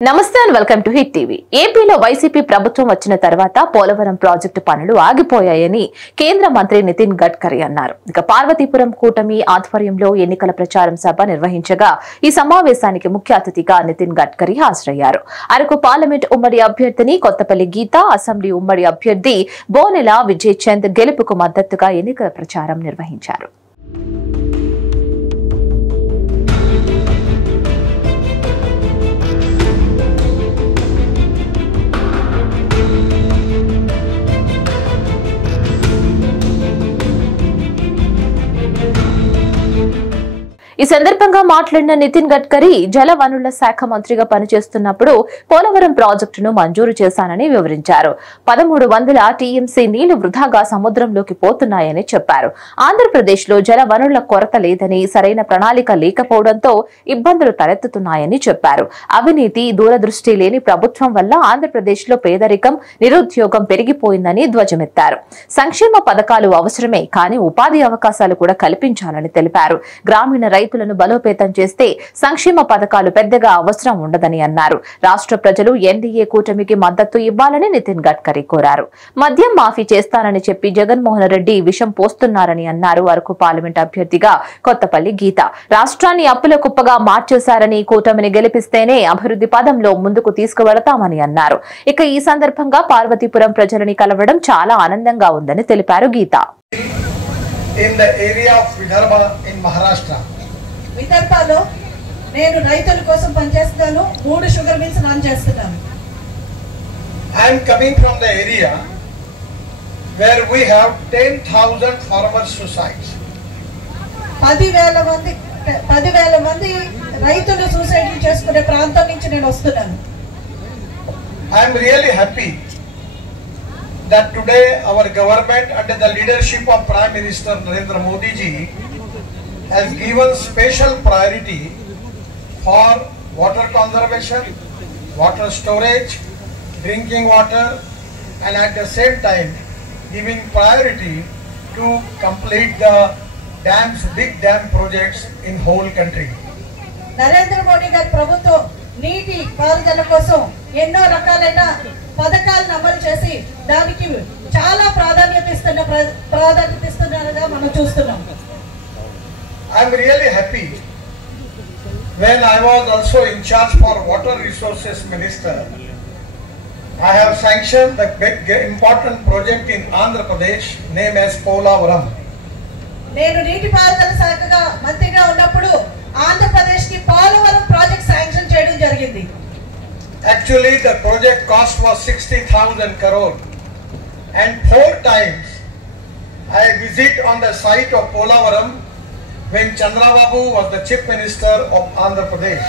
నమస్తే and welcome to hit TV. ఏపీలో YCP ప్రభుత్వం వచ్చిన తర్వాత పోలవరం ప్రాజెక్టు పనులు ఆగిపోయాయని కేంద్ర మంత్రి నితిన్ గడ్కరీ అన్నారు. ఇక పార్వతీపురం కూటమి ఆధ్వర్యంలో ఎన్నికల ప్రచారం సభ నిర్వహించగా ఈ సమావేశానికి ముఖ్య అతిథిగా నితిన్ గడ్కరీ హాజరయ్యారు. అరకు పార్లమెంట్ ఉమ్మడి అభ్యర్థిని కొత్తపల్లి గీత, అసెంబ్లీ ఉమ్మడి అభ్యర్థి బోనెల విజయ్ చంద్ గెలుపుకు మద్దతుగా ఎన్నికల ప్రచారం నిర్వహించారు. ఈ సందర్భంగా మాట్లాడిన నితిన్ గడ్కరీ జల వనరుల శాఖ మంత్రిగా పనిచేస్తున్నప్పుడు పోలవరం ప్రాజెక్టును మంజూరు చేశానని వివరించారు. 1300 టీఎంసీ నీళ్లు వృధాగా సముద్రంలోకి పోతున్నాయని చెప్పారు. ఆంధ్రప్రదేశ్ లో జల వనరుల కొరత లేదని, సరైన ప్రణాళిక లేకపోవడంతో ఇబ్బందులు తలెత్తుతున్నాయని చెప్పారు. అవినీతి, దూరదృష్టి లేని ప్రభుత్వం వల్ల ఆంధ్రప్రదేశ్ లో పేదరికం, నిరుద్యోగం పెరిగిపోయిందని ధ్వజమెత్తారు. సంక్షేమ పథకాలు అవసరమే, కానీ ఉపాధి అవకాశాలు కూడా కల్పించాలని తెలిపారు. గ్రామీణ రైతులను బలోపేతం చేస్తే సంక్షేమ పథకాలు పెద్దగా అవసరం ఉండదని అన్నారు. రాష్ట్ర ప్రజలు ఎన్డీఏ కూటమికి మద్దతు ఇవ్వాలని నితిన్ గడ్కరీ కోరారు. మద్యం మాఫీ చేస్తానని చెప్పి జగన్మోహన్ రెడ్డి విషం పోస్తున్నారని అన్నారు. అరకు పార్లమెంట్ అభ్యర్థిగా కొత్తపల్లి గీత రాష్ట్రాన్ని అప్పుల కుప్పగా మార్చేశారని, కూటమిని గెలిపిస్తేనే అభివృద్ధి పదంలో ముందుకు తీసుకువెళతామని అన్నారు. ఇక ఈ సందర్భంగా పార్వతీపురం ప్రజలని కలవడం చాలా ఆనందంగా ఉందని తెలిపారు గీత. విదర్భలో నేను రైతుల కోసం పనిచేస్తాను. 3 షుగర్ మిల్స్ రన్ చేస్తున్నాను. I am coming from the area where we have 10,000 farmer suicides. 10,000 మంది రైతులు సూసైడ్ చేసుకునే ప్రాంతం నుంచి నేను వస్తున్నాను. I am really happy that today our government under the leadership of Prime Minister Narendra Modi ji has given special priority for water conservation, water storage, drinking water, and at the same time giving priority to complete the dams, big dam projects in whole country. Narendra Modi గారి ప్రభుత్వం నీటి పారుదల కోసం ఎన్నో రకాలైన పథకాలను అమలు చేసి దానికి చాలా ప్రాధాన్యత ఇస్తున్నారుగా మనం చూస్తున్నాం. I am really happy when I was also in charge for water resources minister. I have sanctioned the big important project in Andhra Pradesh named as Polavaram. నేను నీటిపారుదల శాఖగా మంత్రిగా ఉన్నప్పుడు ఆంధ్రప్రదేశ్ కి పోలవరం ప్రాజెక్ట్ శాంక్షన్ చేయడం జరిగింది. Actually the project cost was 60,000 crore and 4 times I visit on the site of Polavaram when Chandrababu was the chief minister of Andhra Pradesh.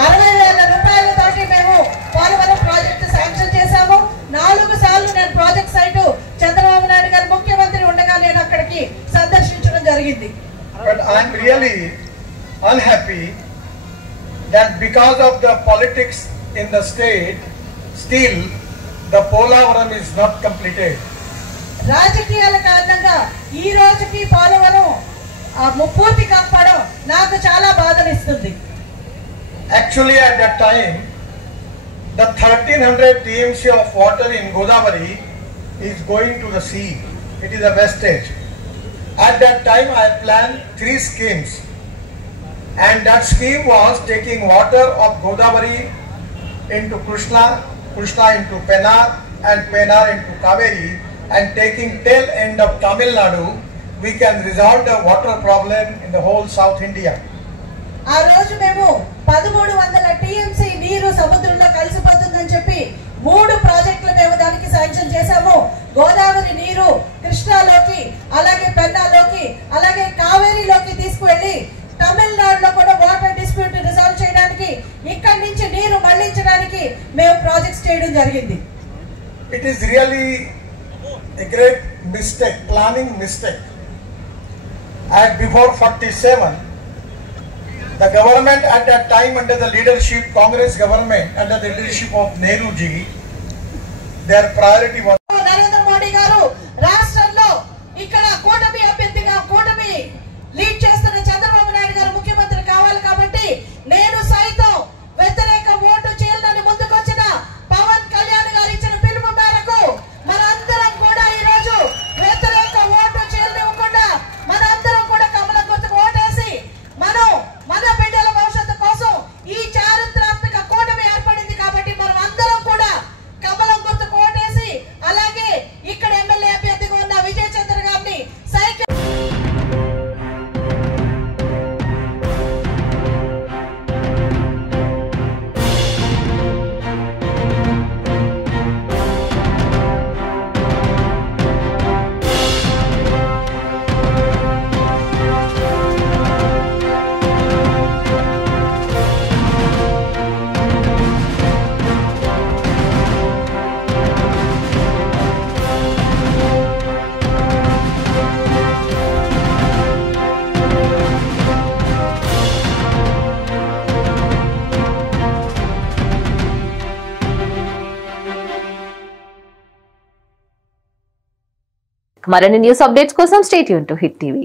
60,000 రూపాయలతోటి మేము పోలవరం ప్రాజెక్ట్ శాంక్షన్ చేశాము. 4 సార్లు నేను ప్రాజెక్ట్ సైట్ చంద్రబాబు నాయుడు గారు ముఖ్యమంత్రి ఉండగా నేను అక్కడికి సందర్శించడం జరిగింది. But I am really unhappy that because of the politics in the state, still the Polavaram is not completed. రాజకీయాల కారణంగా ఈ రోజుకి పోలవరం పూర్తి కాకపోవడం నాకు చాలా బాధనిస్తుంది. Actually at that time the 1300 TMC of water in Godavari is going to the sea. It is a wastage. At that time I planned 3 schemes and that scheme was taking water of Godavari into Krishna into Pennar and Pennar into Kaveri and taking tail end of Tamil Nadu, we can resolve the water problem in the whole South India. ఆ రోజు మేము 1300 TMC నీరు సముద్రంలో కలిసిపోతుందని చెప్పి 3 ప్రాజెక్టులు మేము దానికి sanction చేశాము. గోదావరి నీరు కృష్ణాలోకి, అలాగే పెన్నాలోకి, అలాగే కావేరీలోకి తీసుకువెళ్ళి తమిళనాడులో కూడా వాటర్ డిస్ప్యూట్ రిజాల్వ్ చేయడానికి, ఇక్కడి నుంచి నీరు మళ్లించడానికి మేము ప్రాజెక్ట్స్ చేయడం జరిగింది. It is really a great mistake, planning mistake. As before 47, the government at that time under the leadership, Congress government under the leadership of Nehru ji, their priority was Narendra Modi గారు రాష్ట్రంలో ఇక్కడ కూటమి అభ్యర్థిగా కూటమి లీడ్ చేస్తున్న చంద్రబాబు నాయుడు గారు ముఖ్యమంత్రి కావాలి కాబట్టి నేను సైతం వ్యతిరేక ఓటు మరిన్ని న్యూస్ అప్డేట్స్ కోసం stay tune to hit TV.